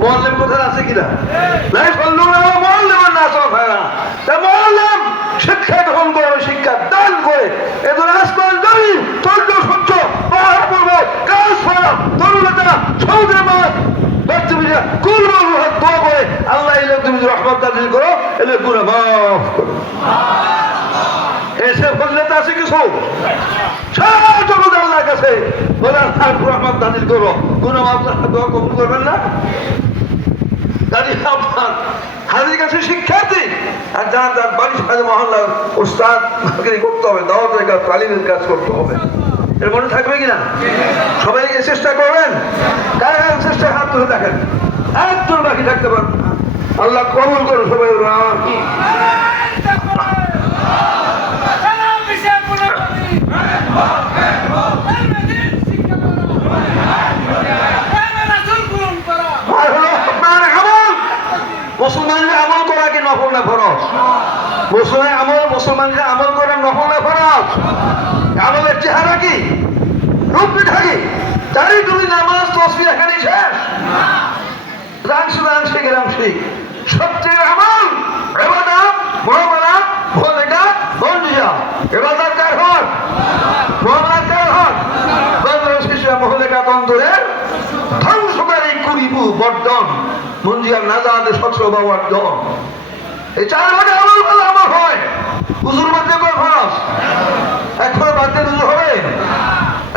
মোয়াল্লেম কোথায় আছে কিনা? শিক্ষা গ্রহণ করবে, শিক্ষা দান করে এদের আসমান জমি তৈল সহ্য পাহাড় পর্বত গাছ পালা তরুণতা সমুদ্রের মাছ বাচ্চারা কুরবান দোয়া করে আল্লাহ এলে তুমি রহমত নাযিল করো, এলে গুনাহ মাফ করো। এসে ফজিলত আছে কিছু সারা জগৎ আল্লাহর কাছে বলে আল্লাহ রহমত নাযিল করো, গুনাহ মাফ দোয়া কবুল করবেন না? দাঁড়িয়ে আপনার হাজির কাছে শিক্ষার্থী আর যারা তার বাড়ির সাথে মহল্লার ওস্তাদ করতে হবে, দাওয়াতের কাজ তালিমের কাজ করতে হবে। এর মনে থাকবে কিনা? সবাই চেষ্টা করবেন। কার চেষ্টা হাত তুলে দেখেন, একজন বাকি থাকতে পারবেন। আল্লাহ কবুল করো সবাই। মুসলমানরা আমল করা কি নফল না ফরজ? মুসলমানরা আমল করা নফল না ফরজ? আমলের চেহারা কি, রূপটি থাকি, তারই তুমি নামাজ তসবিহ এখানেই শেষ। রাংশ গেলাম শিখ সবচেয়ে আমল ইবাদত মুআমালাত ভোলেটা বন্দিয়া ইবাদত কার হক, মুআমালাত কার হক? বন্দর শিশা মহলেকা তন্দরের ধ্বংসকারী কুরিবু বর্ধন মঞ্জিয়ার নাজাদে সচ্ছল বাবার জন। এই চার ভাগে আমল ভালো আমল হয়। হুজুর মধ্যে করে ফরজ এখনো বাদ দিয়ে হুজুর হবে।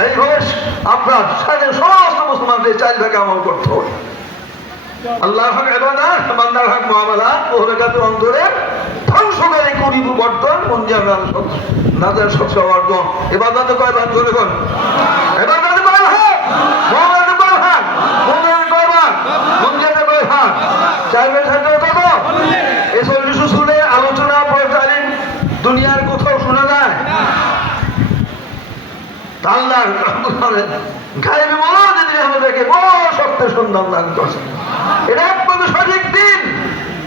এইভাবে আপনার সাথে সমস্ত মুসলমানদের চার ভাগে আমল করতে হবে। আল্লাহর হক ইবাদত, বান্দার হক মুআমালাত, ওহলেকাতে অন্তরে ধ্বংসকারী কুরিবু বর্ধন মঞ্জিয়ার নাজাদে সচ্ছল বাবার জন। ইবাদতে কয় ভাগ ধরে কোন? ইবাদতে কয় ভাগ? মুআমালাতে কয় ভাগ? মুমিনের কয় ভাগ? মঞ্জিয়াতে কয় ভাগ? চার ভাগ থাকতে কত? এই 40 উসুলের আলোচনা পরিচালিত দুনিয়ার কোথাও শোনা যায়? আল্লাহর গায়েবী মৌলা যেদিন আমাদেরকে বড় সত্যের সন্ধান দান করছেন, এটা একমাত্র সঠিক দিন।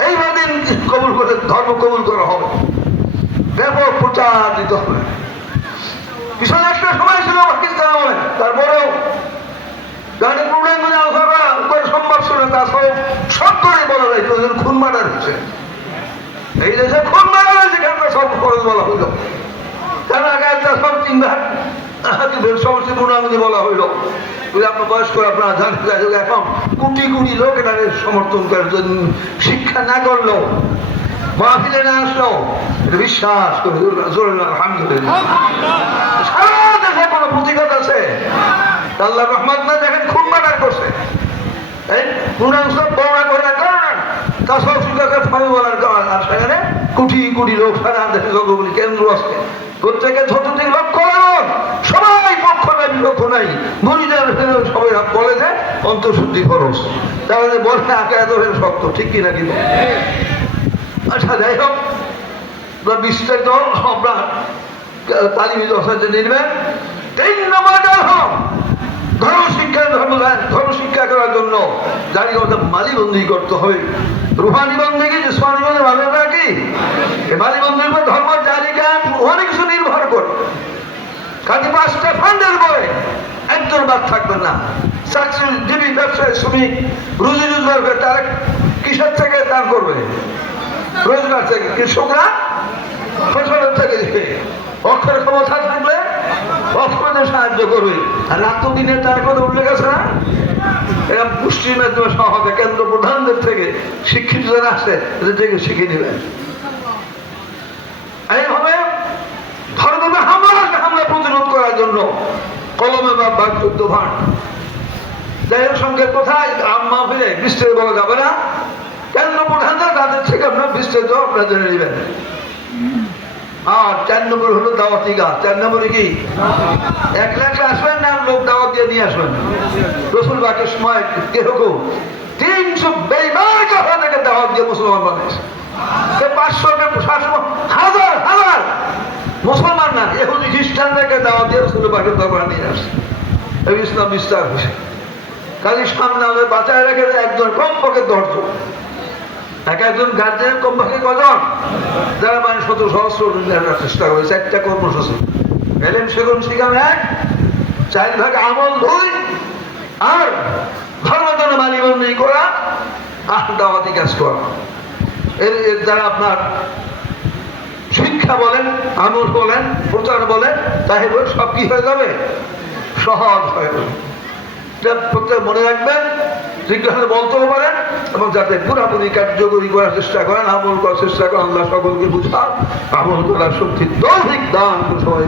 এইভাবে দিন কবুল করে ধর্ম কবুল করা হবে, ব্যাপক প্রচার দিতে হবে। পিছনে একটা সময় ছিল পাকিস্তান আমলে, তারপরেও গানের প্রোগ্রাম গুলো আলোচনা করে সম্ভব ছিল তা সব করে বলা যায় খুন মার্ডার হচ্ছে। এই দেশে খুন মার্ডার হয়েছে কেন সব খরচ বলা হইল, তারা সব চিন্তা সমস্ত গুণাগুলি বলা হইল। আপনার বয়স করে আপনারা জানেন এখন কোটি কোটি লোক এটাকে সমর্থন করার জন্য শিক্ষা না করলো, মাহফিলে না আসলো, এটা বিশ্বাস করে আলহামদুলিল্লাহ। সারা দেশে কোনো প্রতিঘাত আছে? আল্লাহ রহমত না দেখেন খুন মার্ডার করছে। এই গুণাংশ বর্ণনা করার কারণ তা সব শিক্ষকের ফলে বলার কারণ, আর সেখানে কোটি কোটি লোক সারা দেশে যতগুলি কেন্দ্র আছে প্রত্যেকে যতদিন লক্ষ্য রাখুন, সবাই পক্ষ নাই বিপক্ষ নাই, মরিদার সবাই বলে যে অন্তঃশুদ্ধি খরচ, তাহলে বলে আঁকা এত শক্ত, ঠিক কিনা কিন্তু? আচ্ছা যাই হোক, বিস্তারিত আপনার তালিমি দশাতে নিবেন। 3 নম্বর হোক ধর্ম শিক্ষা করার জন্য দাঁড়িয়ে মালিবন্দি করতে হবে। রুহানি বন্দী কি জিসমানি বন্দী মানে কি? মালিবন্দির উপর ধর্ম জারি জ্ঞান অনেক কিছু নির্ভর করে। কাজে 5টা ফান্ডের পরে একজন বাদ থাকবেন না। চাকরিজীবী, ব্যবসায়ী, শ্রমিক রুজি রোজগার করে তারা কিসের থেকে দান করবে? রোজগার থেকে। কৃষকরা ফসলের থেকে দিবে। অক্ষর ক্ষমতা থাকলে অক্ষরদের সাহায্য করবে। আর রাতদিনে তার কথা উল্লেখ আছে না? এরা পুষ্টির মাধ্যমে সহায়তা কেন্দ্র প্রধানদের থেকে শিক্ষিত যারা আসে এদের থেকে শিখে নেবেন। এইভাবে ধর্মে হামলা প্রতিরোধ করার জন্য কলমে বা বাকযুদ্ধ ভান। যাই হোক, সঙ্গে কোথায় আম্মা ফিরে বিস্তারিত বলা যাবে না। কেন্দ্র প্রধানরা তাদের থেকে আপনার বিস্তারিত আপনারা জেনে নেবেন। আর 4 নম্বর হলো দাওয়াতি গাছ। 4 নম্বরে কি 1 লাখ আসবেন না লোক দাওয়াত দিয়ে নিয়ে আসবেন? রসুল বাকের সময় কিরকম 300 বেইমান কাফের থেকে দাওয়াত দিয়ে মুসলমান বানিয়েছে। 500 হাজার হাজার মুসলমান না, ইহুদি খ্রিস্টানদেরকে দাওয়াত দিয়ে রসুল বাকের দরবারে নিয়ে আসছে। এই ইসলাম বিস্তার হয়েছে। কাজে সামনে আমাদের বাঁচায় রেখে একজন কমপক্ষে 10 জন, একজন গার্জেন কমপক্ষে কজন? যারা মানে 17 সহস্র চেষ্টা করেছে। একটা কর্মসূচি এলেন সেগুন শিখাম 1, 4 ভাগ আমল 2, আর ধর্মতন মানিবন্দী করা আর দাওয়াতি কাজ করা, এর দ্বারা আপনার শিক্ষা বলেন, আমল বলেন, প্রচার বলেন, তাই সব কি হয়ে যাবে, সহজ হয়ে যাবে। প্রত্যেক মনে রাখবেন, জিজ্ঞাসা বলতেও পারেন এবং যাতে পুরাপুরি কার্যকরী করার চেষ্টা করেন, আমল করার চেষ্টা করেন। আল্লাহ সকলকে বুঝান, আমল করার শক্তি তৌফিক দান করে সবাই।